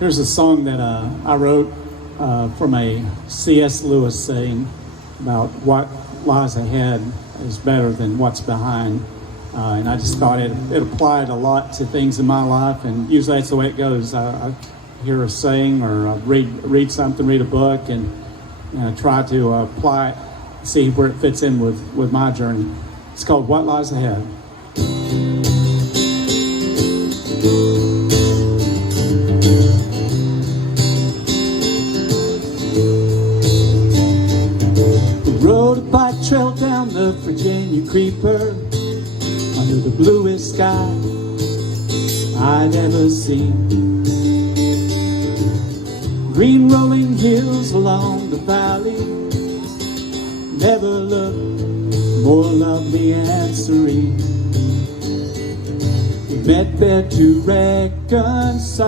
Here's a song that I wrote from a C.S. Lewis saying about what lies ahead is better than what's behind. And I just thought it applied a lot to things in my life, and usually that's the way it goes. I hear a saying or read something, read a book, and try to apply it, see where it fits in with my journey. It's called What Lies Ahead. Rode a bike trail down the Virginia Creeper under the bluest sky I'd ever seen. Green rolling hills along the valley never looked more lovely and serene. We met there to reconcile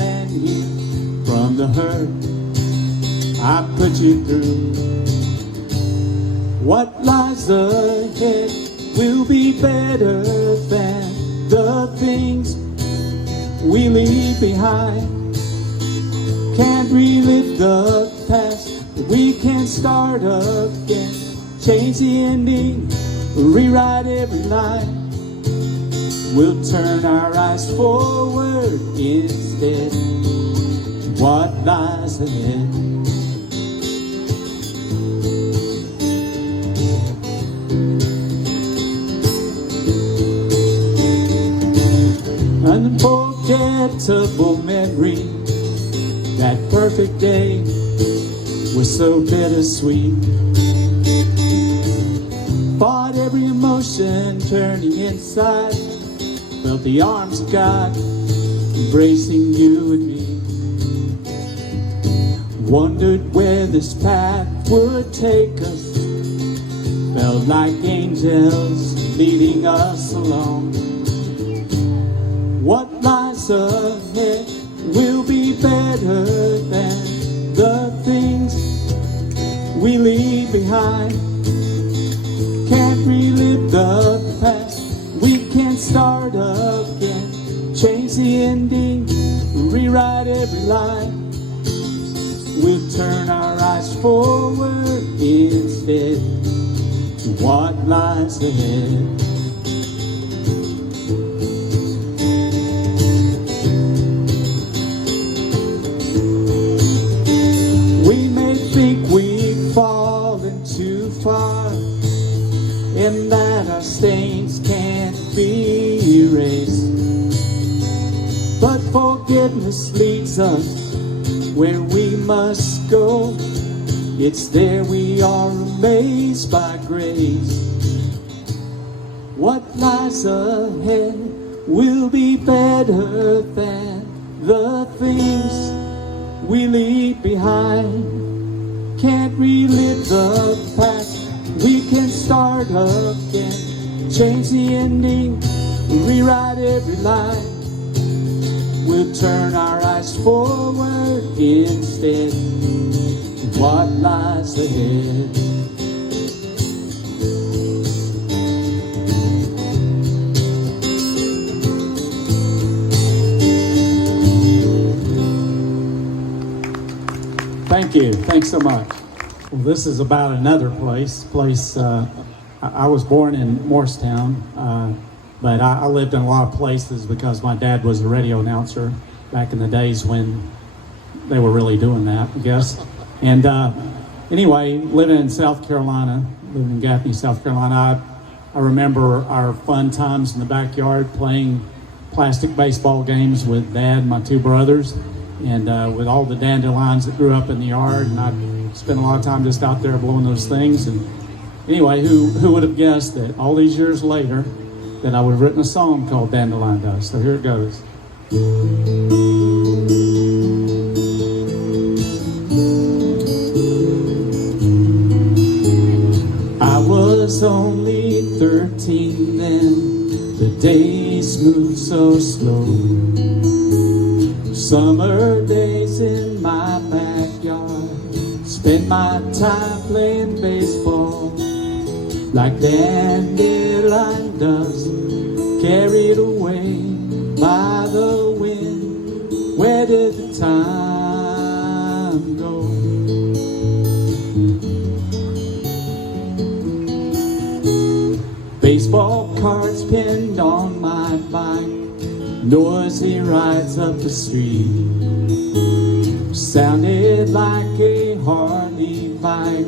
and heal from the hurt I put you through. What lies ahead will be better than the things we leave behind. Can't relive the past, but we can start again. Change the ending, rewrite every line. We'll turn our eyes forward instead. What lies ahead? Unforgettable memory. That perfect day was so bittersweet. Fought every emotion turning inside. Felt the arms of God embracing you and me. Wondered where this path would take us. Felt like angels leading us along. What lies ahead will be better than the things we leave behind. Can't relive the past, we can start again. Change the ending, rewrite every line. We'll turn our eyes forward instead. What lies ahead? And that our stains can't be erased. But forgiveness leads us where we must go. It's there we are amazed by grace. What lies ahead will be better than the things we leave behind. Can't relive the past, we can start again. Change the ending, rewrite every line. We'll turn our eyes forward instead. What lies ahead? Thank you. Thanks so much. Well, this is about another place. I was born in Morristown, but I lived in a lot of places because my dad was a radio announcer back in the days when they were really doing that, I guess. And anyway, living in South Carolina, living in Gaffney, South Carolina, I remember our fun times in the backyard playing plastic baseball games with Dad and my two brothers, and with all the dandelions that grew up in the yard, and I'd spent a lot of time just out there blowing those things. And anyway, who would have guessed that all these years later that I would have written a song called Dandelion Does. So here it goes. I was only 13 then, the days moved so slow. Summer days in my backyard, spend my time playing baseball like Dandelion Does, carried away by the wind. Where did the time go? Baseball cards pinned on my bike, noisy rides up the street, sounded like a Harley bike.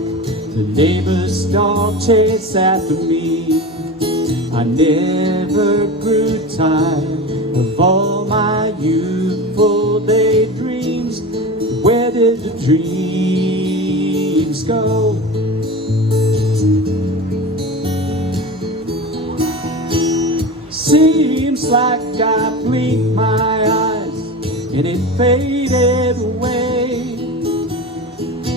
The neighbor's dog chased after me. I never grew tired of all my youthful daydreams. Where did the dreams go? Seems like I blinked my eyes and it faded away,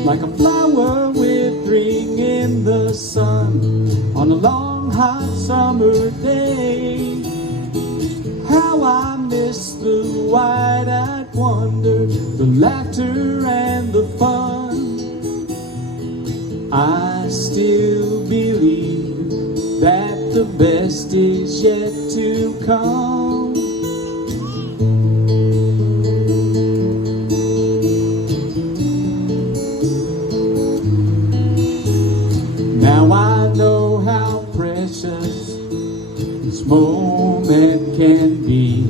like a flower withering in the sun on a long hot summer day. How I miss the wide-eyed wonder, the laughter and the fun. I still believe that the best is yet to come. Now I know how precious this moment can be,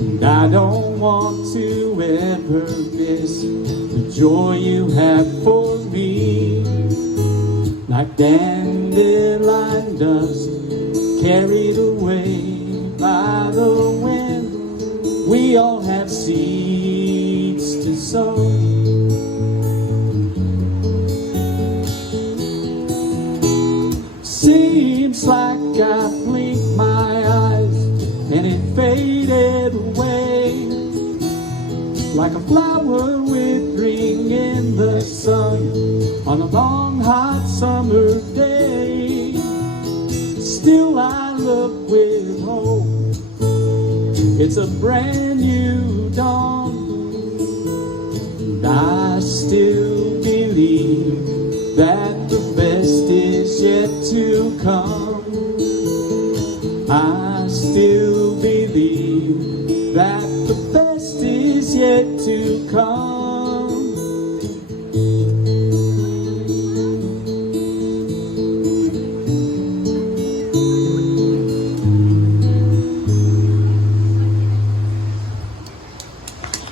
and I don't want to ever miss the joy you have for me. Like dandelion dust carried away by the wind, we all have seeds to sow. Seems like I blinked my eyes and it faded away, like a flower withering in the sun on a long hot summer day. Still I look with hope, it's a brand new dawn, and I still believe that the best is yet to come. I still believe that the best is yet to come.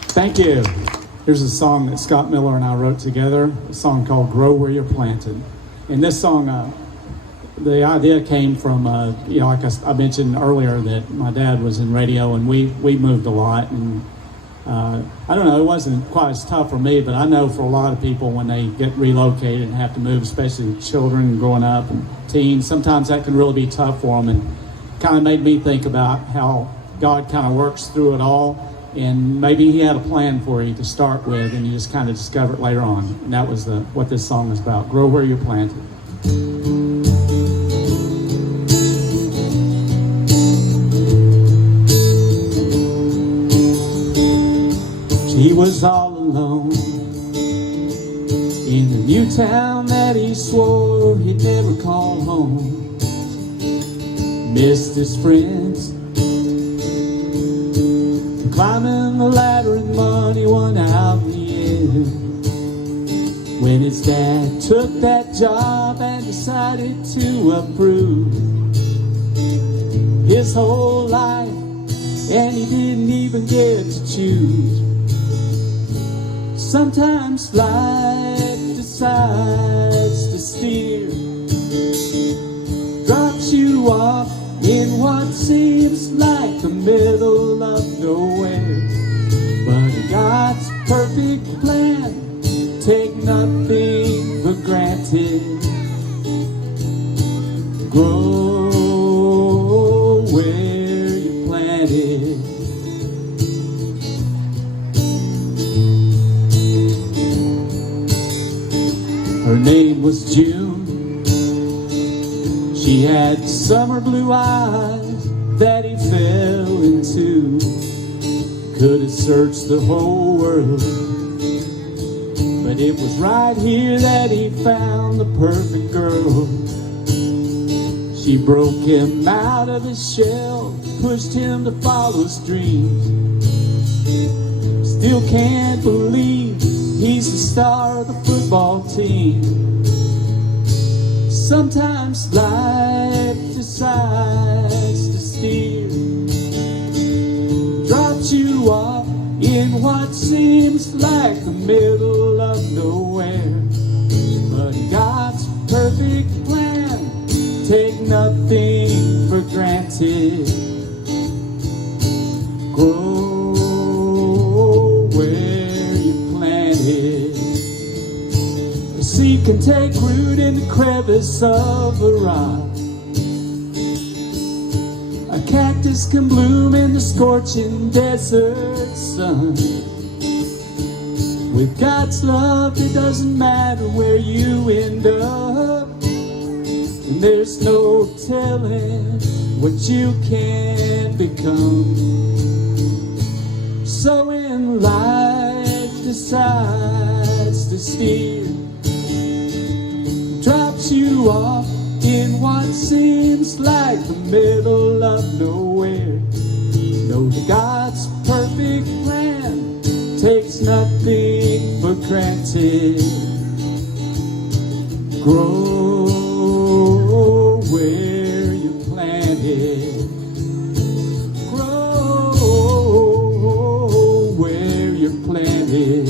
Thank you. Here's a song that Scott Miller and I wrote together, a song called Grow Where You're Planted. And this song, the idea came from, like I mentioned earlier that my dad was in radio and we moved a lot. And I don't know, it wasn't quite as tough for me, but I know for a lot of people when they get relocated and have to move, especially children growing up and teens, sometimes that can really be tough for them, and kind of made me think about how God kind of works through it all. And maybe he had a plan for you to start with, and you just kind of discover it later on. And that was what this song is about. Grow where you're planted. He was all alone in the new town that he swore he'd never call home. Missed his friends, climbing the ladder and money won out in the end. When his dad took that job and decided to approve his whole life, and he didn't even get to choose. Sometimes life decides to steer, drops you off in what seems like the middle of nowhere. But in God's perfect plan, take nothing for granted. Grow where you're planted. Her name was June. She had summer blue eyes that he fell into. Could have searched the whole world, but it was right here that he found the perfect girl. She broke him out of his shell, pushed him to follow his dreams. still can't believe he's the star of the football team. Sometimes life decides to steer, drops you off in what seems like the middle of nowhere. But God's perfect plan, take nothing for granted. Grow where you planted. A seed can take root in the crevice of a rock. A cactus can bloom in the scorching desert sun. With God's love, it doesn't matter where you end up. And there's no telling what you can become. So when life decides to steer, drops you off in what seems like the middle of nowhere, know that God's perfect plan takes nothing for granted. Grow where you planted. Grow where you're planted.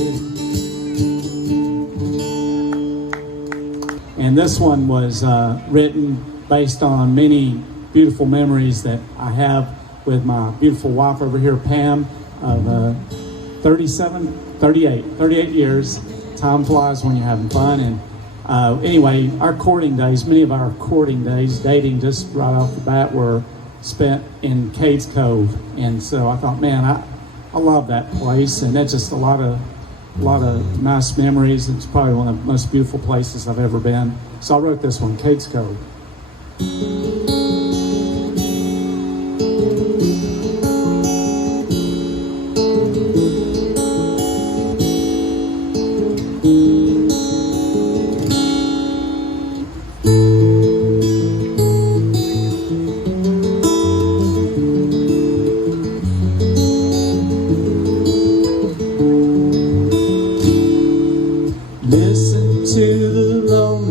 And this one was written based on many beautiful memories that I have with my beautiful wife over here, Pam, of 38 years. Time flies when you're having fun. And anyway, our courting days, many of our courting days, dating just right off the bat, were spent in Cades Cove. And so I thought, man, I love that place, and that's just a lot of nice memories. It's probably one of the most beautiful places I've ever been. So I wrote this one, Cades Cove.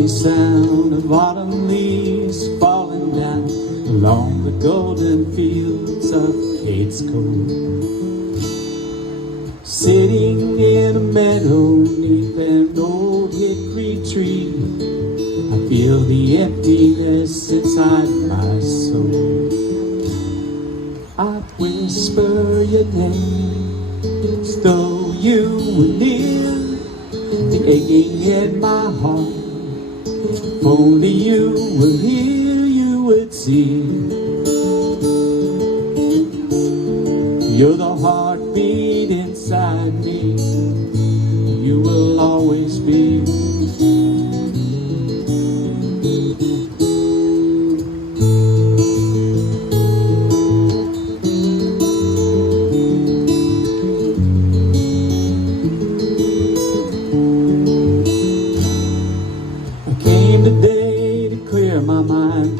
Sound of autumn leaves falling down along the golden fields of Cades Cove. Sitting in a meadow neath an old hickory tree, I feel the emptiness inside my soul. I whisper your name as though you were near, the aching in my heart. If only you were here, you would see. You're the heartbeat inside me. You will always be.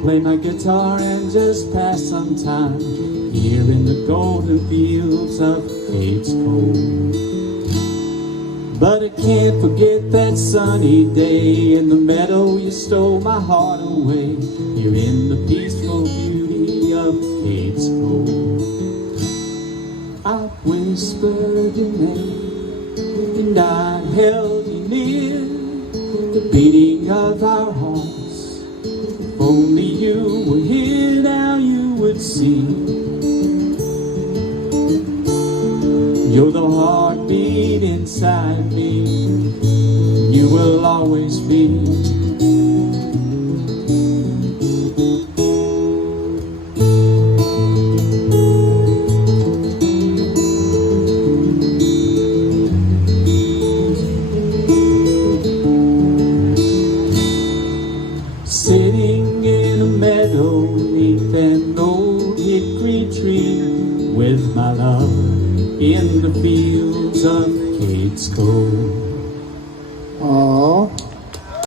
Play my guitar and just pass some time here in the golden fields of Cades Cove. But I can't forget that sunny day in the meadow. You stole my heart away. You're in the peaceful beauty of Cades Cove. I whispered your name and I held you near, the beating of our hearts. Only you were here, now you would see. You're the heartbeat inside me. You will always be. Sitting in a meadow neath an old hickory tree, with my love in the fields of Cades Cove.